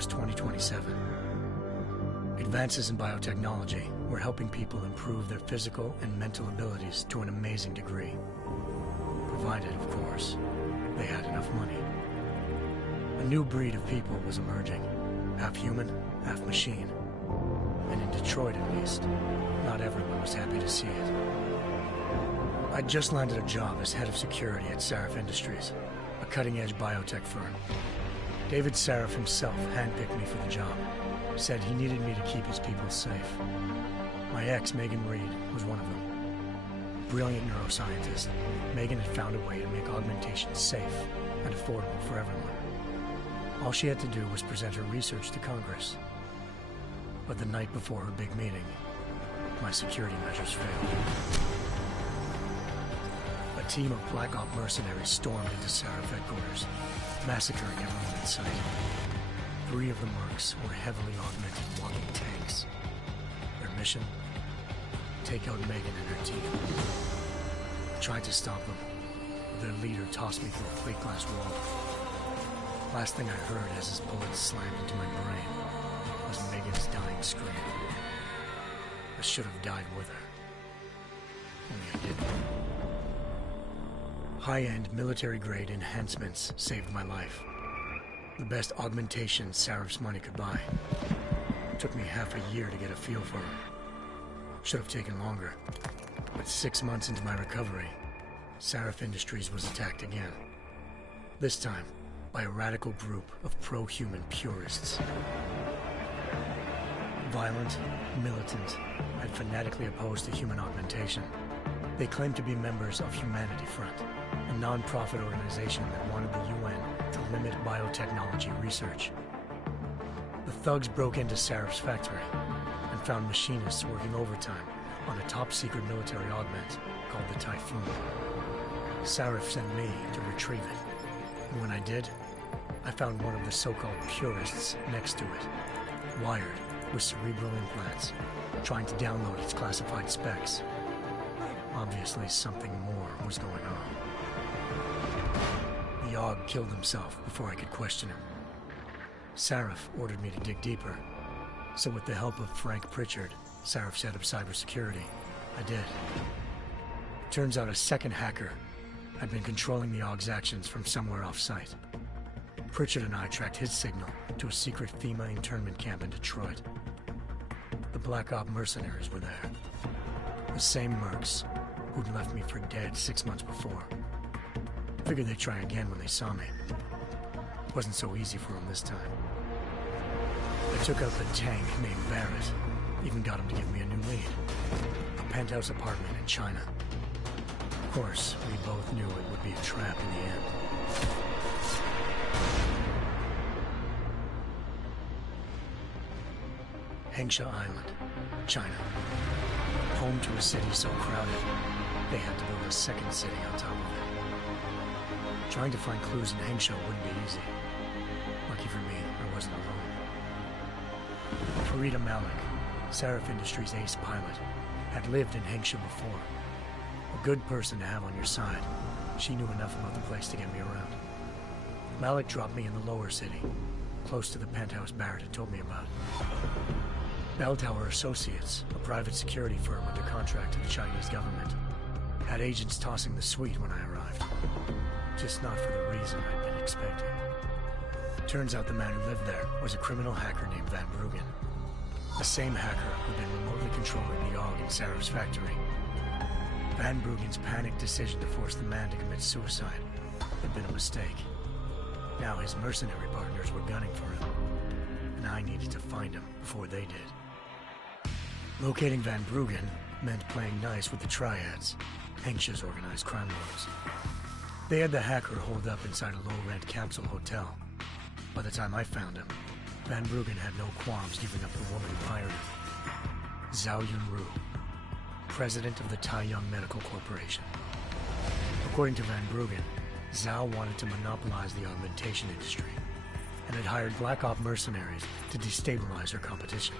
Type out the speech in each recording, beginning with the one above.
was 2027. Advances in biotechnology were helping people improve their physical and mental abilities to an amazing degree. Provided, of course, they had enough money. A new breed of people was emerging, half human, half machine. And in Detroit, at least, not everyone was happy to see it. I'd just landed a job as head of security at Sarif Industries, a cutting-edge biotech firm. David Sarif himself handpicked me for the job, said he needed me to keep his people safe. My ex, Megan Reed, was one of them. Brilliant neuroscientist, Megan had found a way to make augmentation safe and affordable for everyone. All she had to do was present her research to Congress. But the night before her big meeting, my security measures failed. A team of Black Op mercenaries stormed into Sarif headquarters, massacring everyone in sight. 3 of the mercs were heavily augmented walking tanks. Their mission? Take out Megan and her team. I tried to stop them, but their leader tossed me through a plate glass wall. Last thing I heard as his bullets slammed into my brain was Megan's dying scream. I should have died with her. Only I didn't. High-end military-grade enhancements saved my life. The best augmentation Sarif's money could buy. It took me half a year to get a feel for her. Should have taken longer. But 6 months into my recovery, Sarif Industries was attacked again. This time, by a radical group of pro-human purists. Violent, militant, and fanatically opposed to human augmentation. They claimed to be members of Humanity Front, a non-profit organization that wanted the UN to limit biotechnology research. The thugs broke into Sarif's factory and found machinists working overtime on a top-secret military augment called the Typhoon. Sarif sent me to retrieve it, and when I did, I found one of the so-called purists next to it, wired with cerebral implants, trying to download its classified specs. Obviously, something more was going on. The AUG killed himself before I could question him. Sarif ordered me to dig deeper, so with the help of Frank Pritchard, Sarif's head of cybersecurity, I did. Turns out a second hacker had been controlling the AUG's actions from somewhere off-site. Pritchard and I tracked his signal to a secret FEMA internment camp in Detroit. The Black Op mercenaries were there. The same mercs who'd left me for dead 6 months before. Figured they'd try again when they saw me. Wasn't so easy for them this time. I took out the tank named Barrett. Even got him to give me a new lead. A penthouse apartment in China. Of course, we both knew it would be a trap in the end. Hengsha Island, China. Home to a city so crowded, they had to build a second city on top of it. Trying to find clues in Hengsha wouldn't be easy. Lucky for me, I wasn't alone. Farida Malik, Sarif Industries' ace pilot, had lived in Hengsha before. A good person to have on your side. She knew enough about the place to get me around. Malik dropped me in the lower city, close to the penthouse Barrett had told me about. Bell Tower Associates, a private security firm under contract to the Chinese government, had agents tossing the suite when I arrived. Just not for the reason I'd been expecting. Turns out the man who lived there was a criminal hacker named Van Bruggen. The same hacker who'd been remotely controlling the AUG in Sarif's factory. Van Bruggen's panicked decision to force the man to commit suicide had been a mistake. Now his mercenary partners were gunning for him, and I needed to find him before they did. Locating Van Bruggen meant playing nice with the Triads, Hengsha's organized crime lords. They had the hacker holed up inside a low-rent capsule hotel. By the time I found him, Van Bruggen had no qualms giving up the woman who hired him. Zhao Yunru, president of the Taiyang Medical Corporation. According to Van Bruggen, Zhao wanted to monopolize the augmentation industry and had hired Black Op mercenaries to destabilize her competition.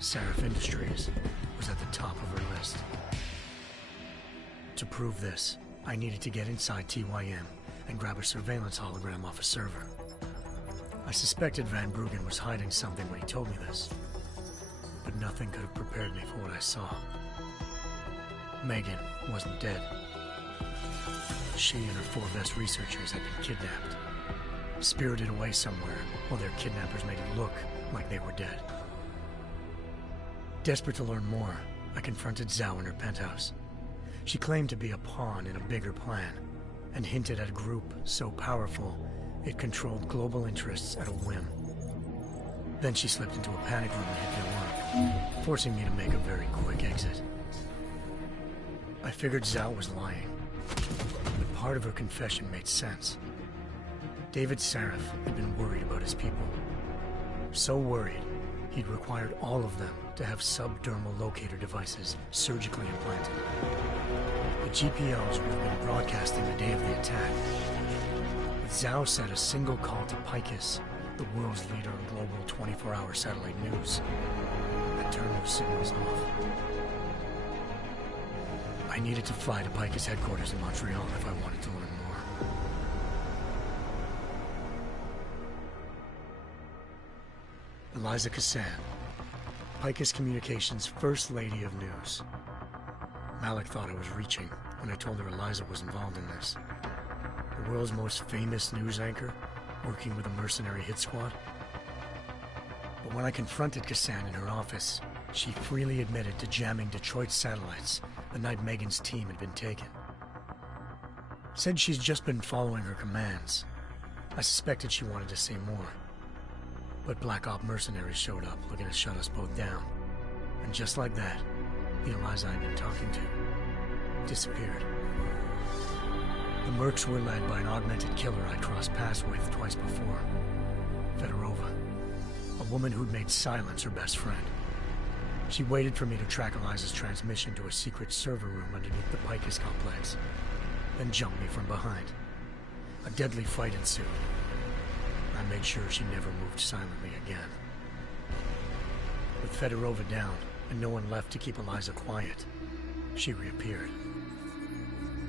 Sarif Industries was at the top of her list. To prove this, I needed to get inside TYM and grab a surveillance hologram off a server. I suspected Van Bruggen was hiding something when he told me this, but nothing could have prepared me for what I saw. Megan wasn't dead. She and her 4 best researchers had been kidnapped, spirited away somewhere while their kidnappers made it look like they were dead. Desperate to learn more, I confronted Zhao in her penthouse. She claimed to be a pawn in a bigger plan, and hinted at a group so powerful it controlled global interests at a whim. Then she slipped into a panic room and hit the alarm, forcing me to make a very quick exit. I figured Zhao was lying, but part of her confession made sense. David Sarif had been worried about his people. So worried, he'd required all of them to have subdermal locator devices surgically implanted. The GPOs would have been broadcasting the day of the attack. But Zhao said a single call to Picus, the world's leader in global 24-hour satellite news, had turned those signals off. I needed to fly to Picus headquarters in Montreal if I wanted to learn more. Eliza Cassan, Picus Communications' First Lady of News. Malik thought I was reaching when I told her Eliza was involved in this. The world's most famous news anchor, working with a mercenary hit squad. But when I confronted Cassan in her office, she freely admitted to jamming Detroit's satellites the night Megan's team had been taken. Said she's just been following her commands. I suspected she wanted to say more. But Black Op mercenaries showed up looking to shut us both down. And just like that, the Eliza I'd been talking to disappeared. The Mercs were led by an augmented killer I crossed paths with twice before, Fedorova, a woman who'd made silence her best friend. She waited for me to track Eliza's transmission to a secret server room underneath the Picus complex, then jumped me from behind. A deadly fight ensued. I made sure she never moved silently again. With Fedorova down and no one left to keep Eliza quiet, she reappeared.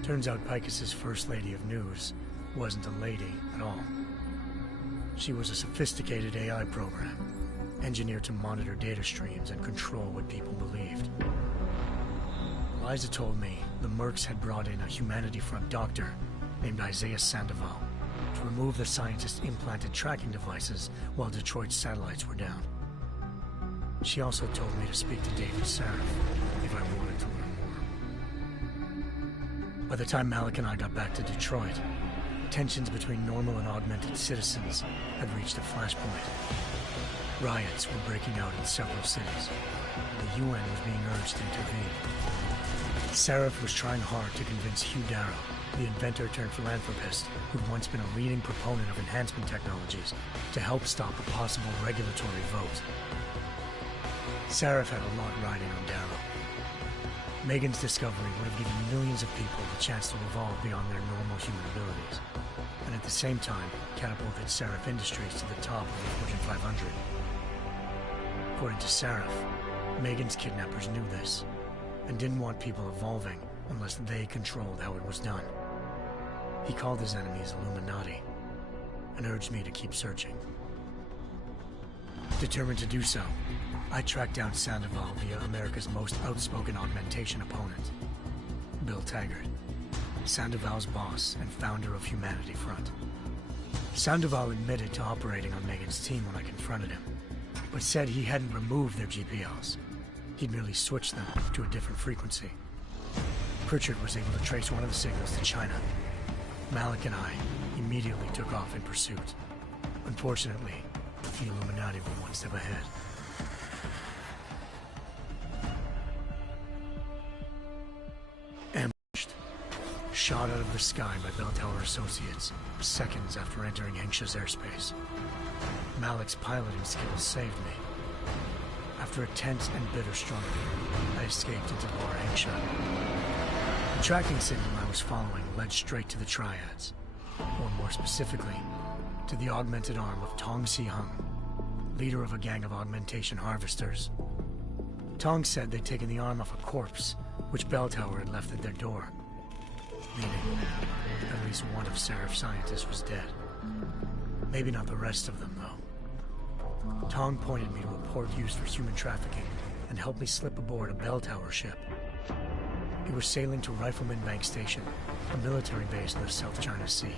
Turns out Picus's First Lady of News wasn't a lady at all. She was a sophisticated AI program, engineered to monitor data streams and control what people believed. Eliza told me the Mercs had brought in a Humanity Front doctor named Isaiah Sandoval to remove the scientist's implanted tracking devices while Detroit's satellites were down. She also told me to speak to David Sarif if I wanted to learn more. By the time Malik and I got back to Detroit, tensions between normal and augmented citizens had reached a flashpoint. Riots were breaking out in several cities, and the UN was being urged to intervene. Sarif was trying hard to convince Hugh Darrow, the inventor-turned-philanthropist who'd once been a leading proponent of enhancement technologies, to help stop a possible regulatory vote. Sarif had a lot riding on Darrow. Megan's discovery would have given millions of people the chance to evolve beyond their normal human abilities, and at the same time catapulted Sarif Industries to the top of the Fortune 500. According to Sarif, Megan's kidnappers knew this, and didn't want people evolving unless they controlled how it was done. He called his enemies Illuminati, and urged me to keep searching. Determined to do so, I tracked down Sandoval via America's most outspoken augmentation opponent, Bill Taggart, Sandoval's boss and founder of Humanity Front. Sandoval admitted to operating on Megan's team when I confronted him, but said he hadn't removed their GPOs. He'd merely switched them to a different frequency. Pritchard was able to trace one of the signals to China. Malik and I immediately took off in pursuit. Unfortunately, the Illuminati were one step ahead. Ambushed. Shot out of the sky by Bell Tower Associates, seconds after entering Hengsha's airspace. Malik's piloting skills saved me. After a tense and bitter struggle, I escaped into Lower Hengsha. The tracking signal I was following led straight to the Triads, or more specifically, to the augmented arm of Tong Si-hung, leader of a gang of augmentation harvesters. Tong said they'd taken the arm off a corpse, which Bell Tower had left at their door, meaning at least one of Sarif's scientists was dead. Maybe not the rest of them, though. Tong pointed me to a port used for human trafficking and helped me slip aboard a bell tower ship. It was sailing to Rifleman Bank Station, a military base in the South China Sea.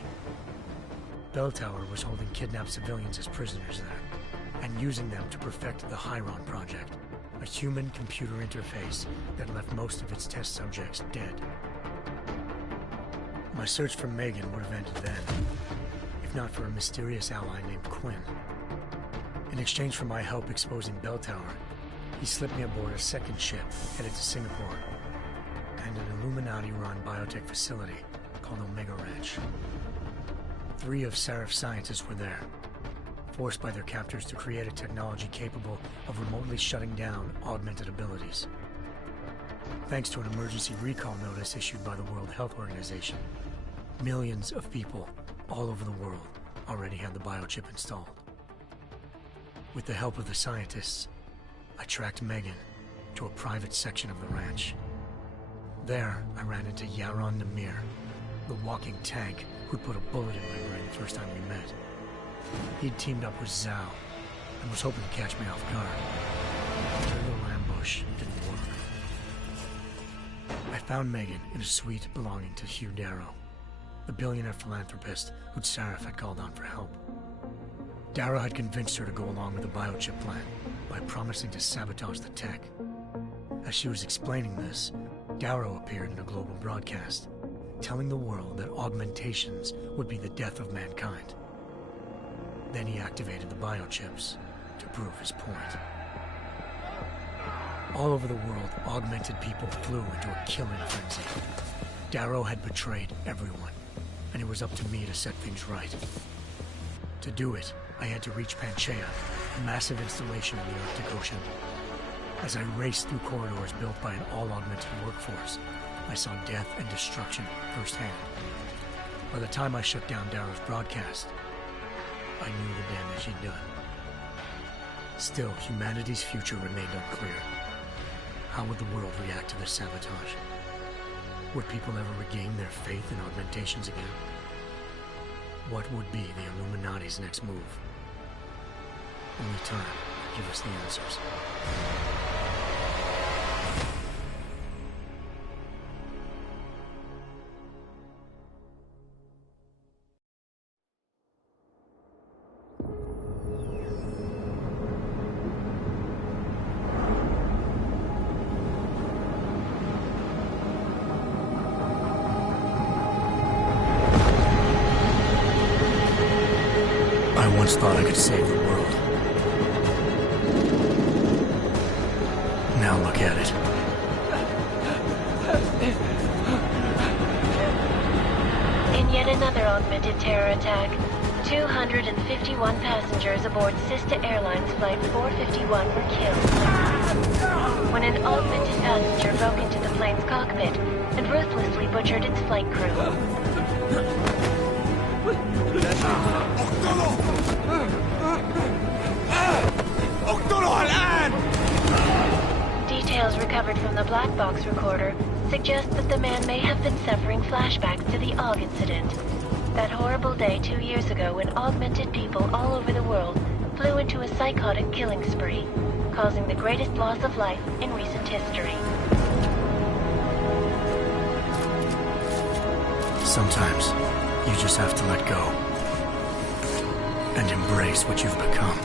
Bell Tower was holding kidnapped civilians as prisoners there, and using them to perfect the Hyron Project, a human-computer interface that left most of its test subjects dead. My search for Megan would have ended then, if not for a mysterious ally named Quinn. In exchange for my help exposing Bell Tower, he slipped me aboard a second ship headed to Singapore, and an Illuminati-run biotech facility called Omega Ranch. 3 of Seraph's scientists were there, forced by their captors to create a technology capable of remotely shutting down augmented abilities. Thanks to an emergency recall notice issued by the World Health Organization, millions of people all over the world already had the biochip installed. With the help of the scientists, I tracked Megan to a private section of the ranch. There, I ran into Yaron Namir, the walking tank who'd put a bullet in my brain the first time we met. He'd teamed up with Zhao and was hoping to catch me off guard. Their little ambush didn't work. I found Megan in a suite belonging to Hugh Darrow, the billionaire philanthropist who'd Seraph had called on for help. Darrow had convinced her to go along with the biochip plan by promising to sabotage the tech. As she was explaining this, Darrow appeared in a global broadcast, telling the world that augmentations would be the death of mankind. Then he activated the biochips to prove his point. All over the world, augmented people flew into a killing frenzy. Darrow had betrayed everyone, and it was up to me to set things right. To do it, I had to reach Panchaea, a massive installation in the Arctic Ocean. As I raced through corridors built by an all-augmented workforce, I saw death and destruction firsthand. By the time I shut down Darrow's broadcast, I knew the damage he'd done. Still, humanity's future remained unclear. How would the world react to this sabotage? Would people ever regain their faith in augmentations again? What would be the Illuminati's next move? Only time could give us the answers. I once thought I could save the world. Now look at it. In yet another augmented terror attack, 251 passengers aboard Sister Airlines Flight 451 were killed when an augmented passenger broke into the plane's cockpit and ruthlessly butchered its flight crew. Details recovered from the black box recorder suggest that the man may have been suffering flashbacks to the AUG incident. That horrible day 2 years ago when augmented people all over the world flew into a psychotic killing spree, causing the greatest loss of life in recent history. Sometimes, you just have to let go and embrace what you've become.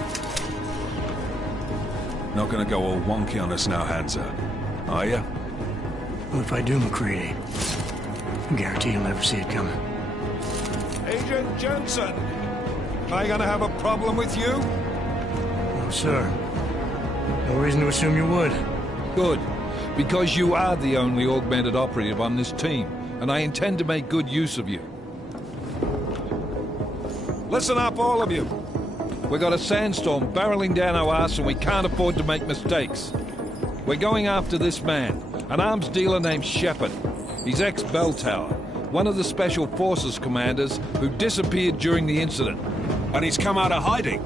Not gonna go all wonky on us now, Hansa, are you? Well, if I do, McCready, I guarantee you'll never see it coming. Agent Jensen, am I gonna have a problem with you? No, sir. No reason to assume you would. Good, because you are the only augmented operative on this team, and I intend to make good use of you. Listen up, all of you. We got a sandstorm barreling down our arse and we can't afford to make mistakes. We're going after this man, an arms dealer named Shepard. He's ex-Bell Tower, one of the Special Forces commanders who disappeared during the incident. And he's come out of hiding.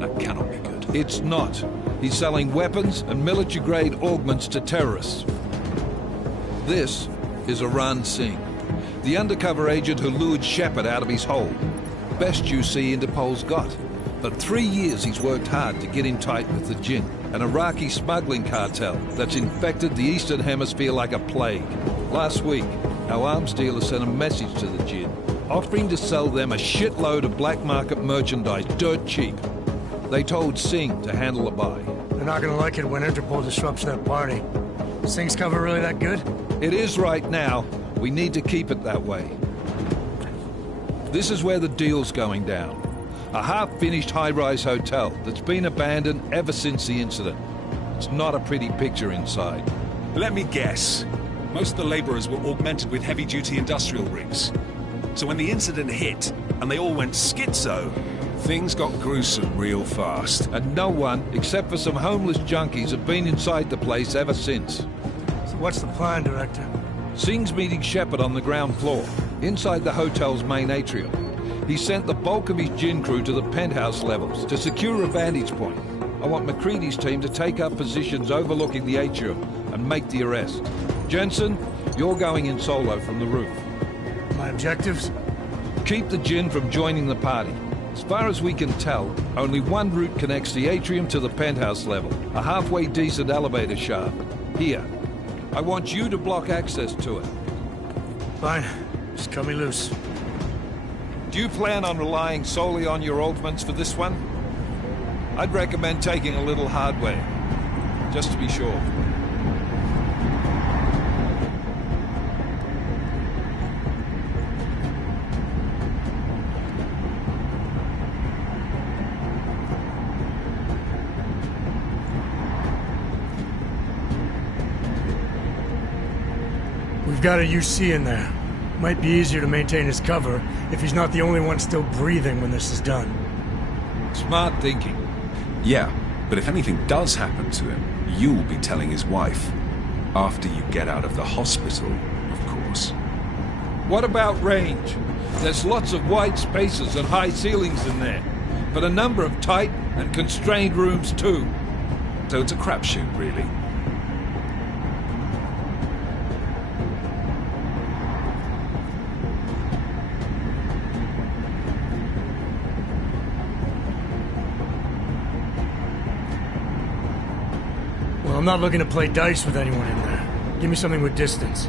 That cannot be good. It's not. He's selling weapons and military-grade augments to terrorists. This is Aran Singh, the undercover agent who lured Shepard out of his hole. Best you see Interpol's got. For 3 years he's worked hard to get in tight with the Jinn, an Iraqi smuggling cartel that's infected the Eastern Hemisphere like a plague. Last week, our arms dealer sent a message to the Jinn, offering to sell them a shitload of black market merchandise dirt cheap. They told Singh to handle the buy. They're not gonna like it when Interpol disrupts their party. Singh's cover really that good? It is right now. We need to keep it that way. This is where the deal's going down. A half-finished high-rise hotel that's been abandoned ever since the incident. It's not a pretty picture inside. Let me guess. Most of the laborers were augmented with heavy-duty industrial rigs. So when the incident hit, and they all went schizo, things got gruesome real fast. And no one, except for some homeless junkies, have been inside the place ever since. So what's the plan, Director? Singh's meeting Shepard on the ground floor, inside the hotel's main atrium. He sent the bulk of his Jinn crew to the penthouse levels to secure a vantage point. I want McCready's team to take up positions overlooking the atrium and make the arrest. Jensen, you're going in solo from the roof. My objectives? Keep the Jinn from joining the party. As far as we can tell, only one route connects the atrium to the penthouse level, a halfway decent elevator shaft. Here. I want you to block access to it. Fine. Just cut me loose. Do you plan on relying solely on your augments for this one? I'd recommend taking a little hardware, just to be sure. We've got a UC in there. Might be easier to maintain his cover if he's not the only one still breathing when this is done. Smart thinking. Yeah, but if anything does happen to him, you'll be telling his wife. After you get out of the hospital, of course. What about range? There's lots of wide spaces and high ceilings in there, but a number of tight and constrained rooms too. So it's a crapshoot, really. Well, I'm not looking to play dice with anyone in there. Give me something with distance.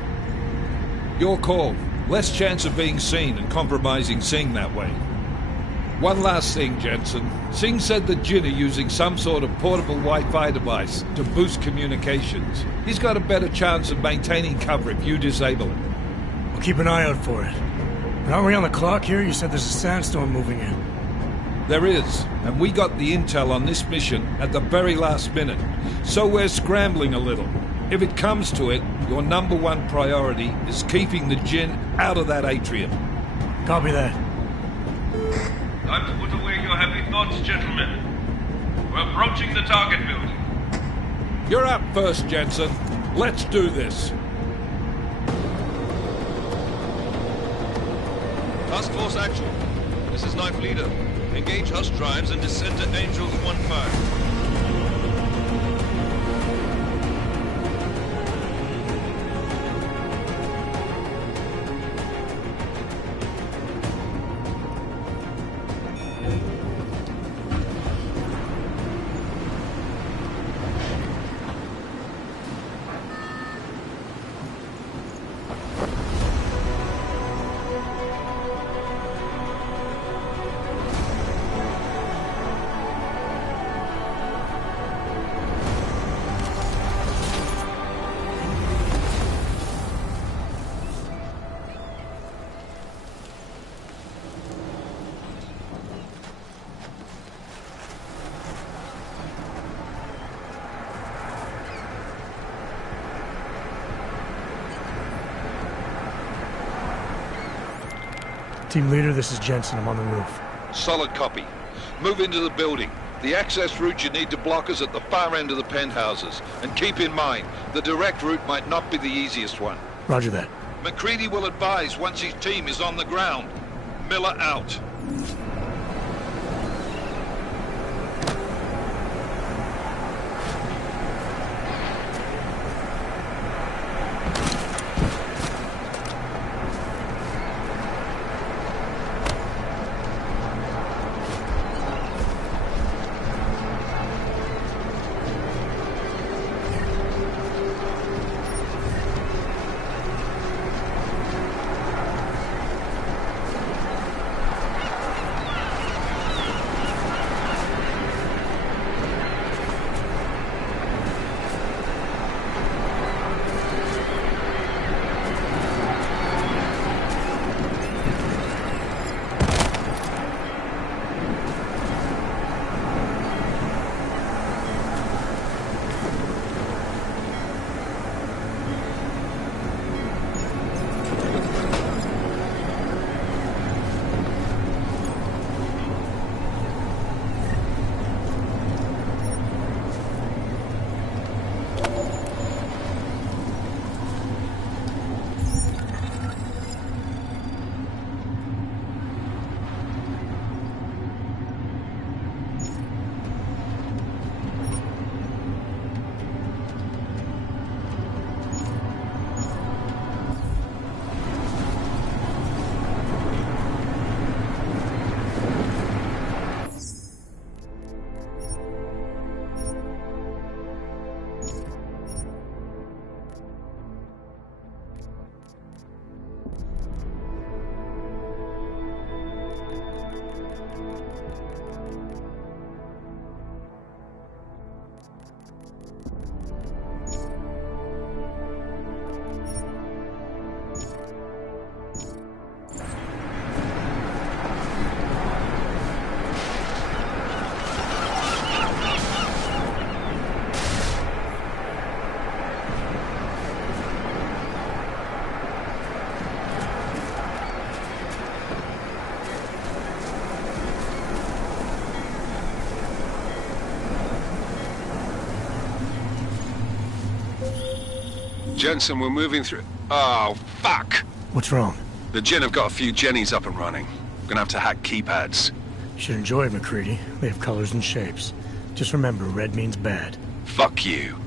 Your call. Less chance of being seen and compromising Singh that way. One last thing, Jensen. Singh said the Jinn are using some sort of portable Wi-Fi device to boost communications. He's got a better chance of maintaining cover if you disable it. We'll keep an eye out for it. But aren't we on the clock here? You said there's a sandstorm moving in. There is, and we got the intel on this mission at the very last minute, so we're scrambling a little. If it comes to it, your #1 priority is keeping the Jinn out of that atrium. Copy that. Time to put away your happy thoughts, gentlemen. We're approaching the target building. You're up first, Jensen. Let's do this. Task Force action. This is Knife Leader. Engage Hush drives and descend to Angels 1-5. Team leader, this is Jensen. I'm on the roof. Solid copy. Move into the building. The access route you need to block is at the far end of the penthouses. And keep in mind, the direct route might not be the easiest one. Roger that. McCready will advise once his team is on the ground. Miller out. Jensen, we're moving through... Oh, fuck! What's wrong? The Jinn have got a few Jennies up and running. We're gonna have to hack keypads. You should enjoy it, McCready. They have colors and shapes. Just remember, red means bad. Fuck you.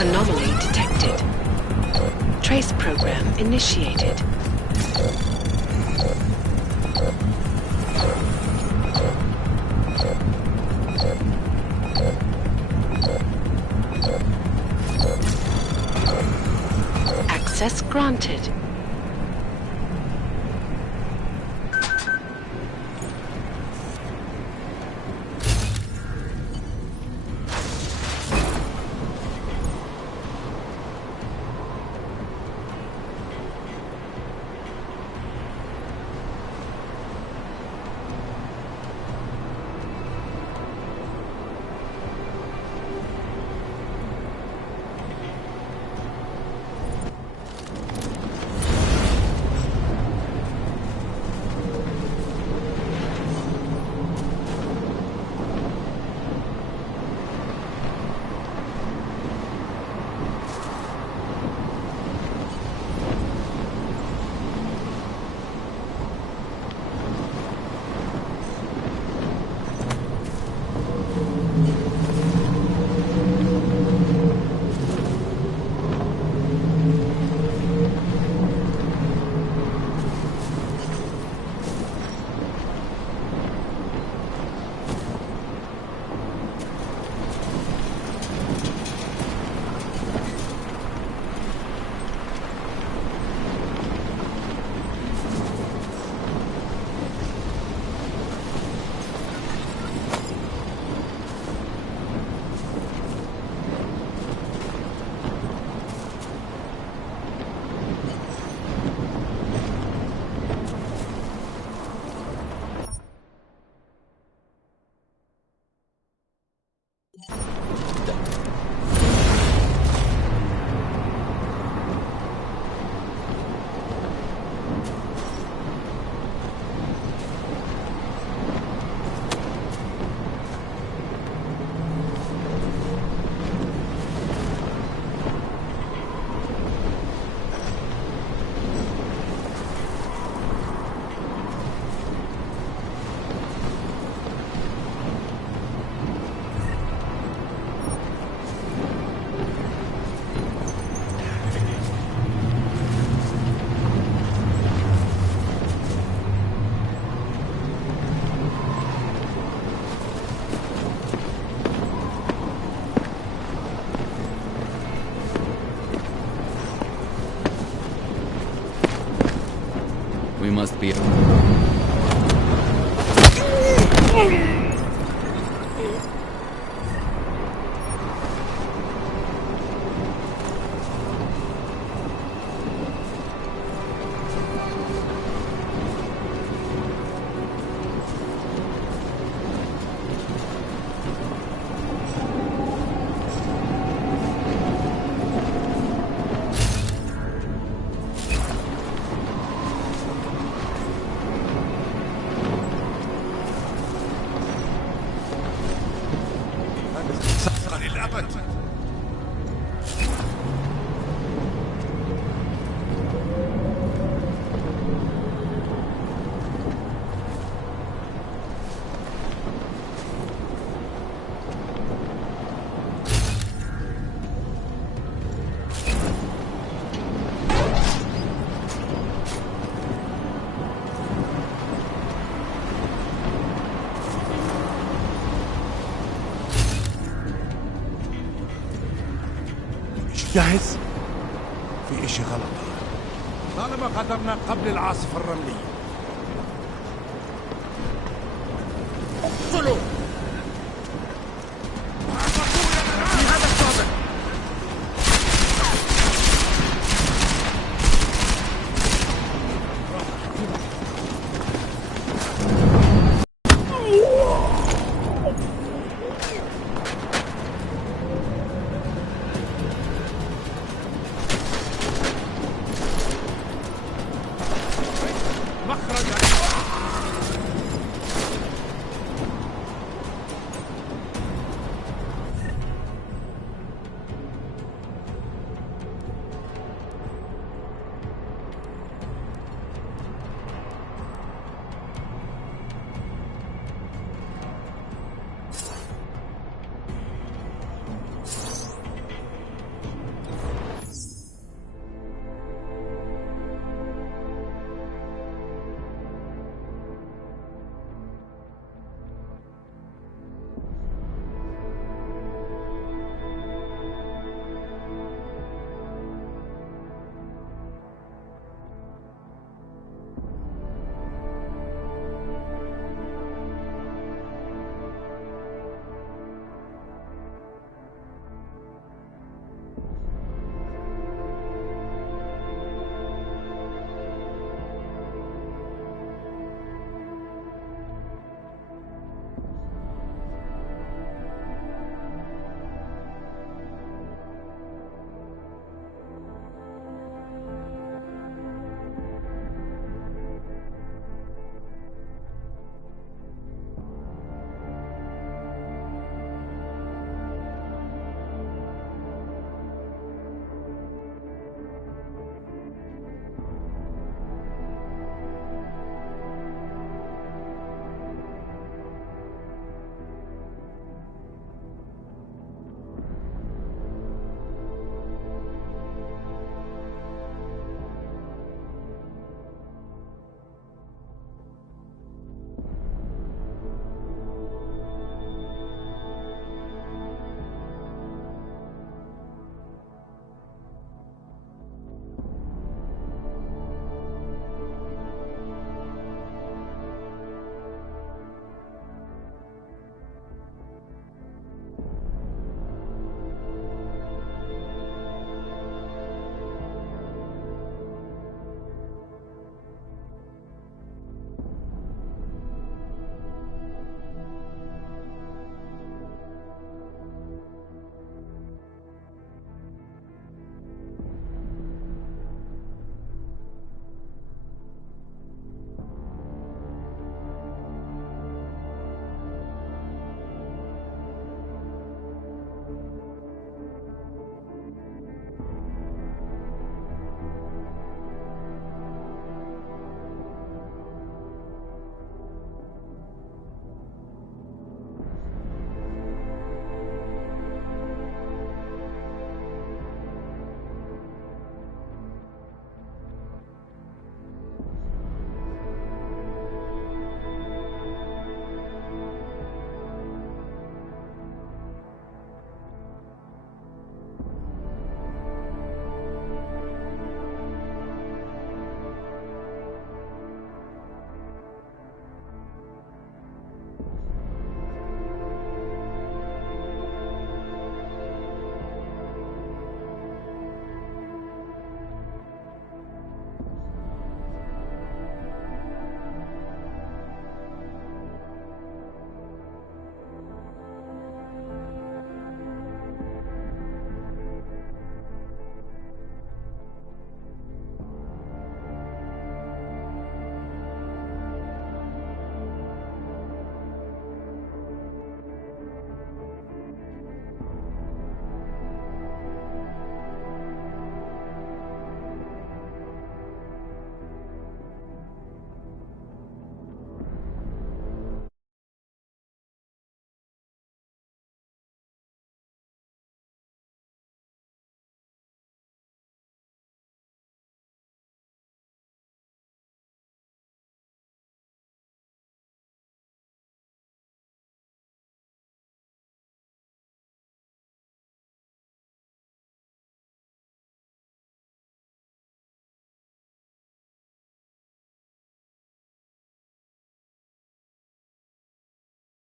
Anomaly detected. Trace program initiated. Access granted. We must be... جاهز؟ في اشي غلط طالما قدرنا قبل العاصفة الرملية. اقتلوا!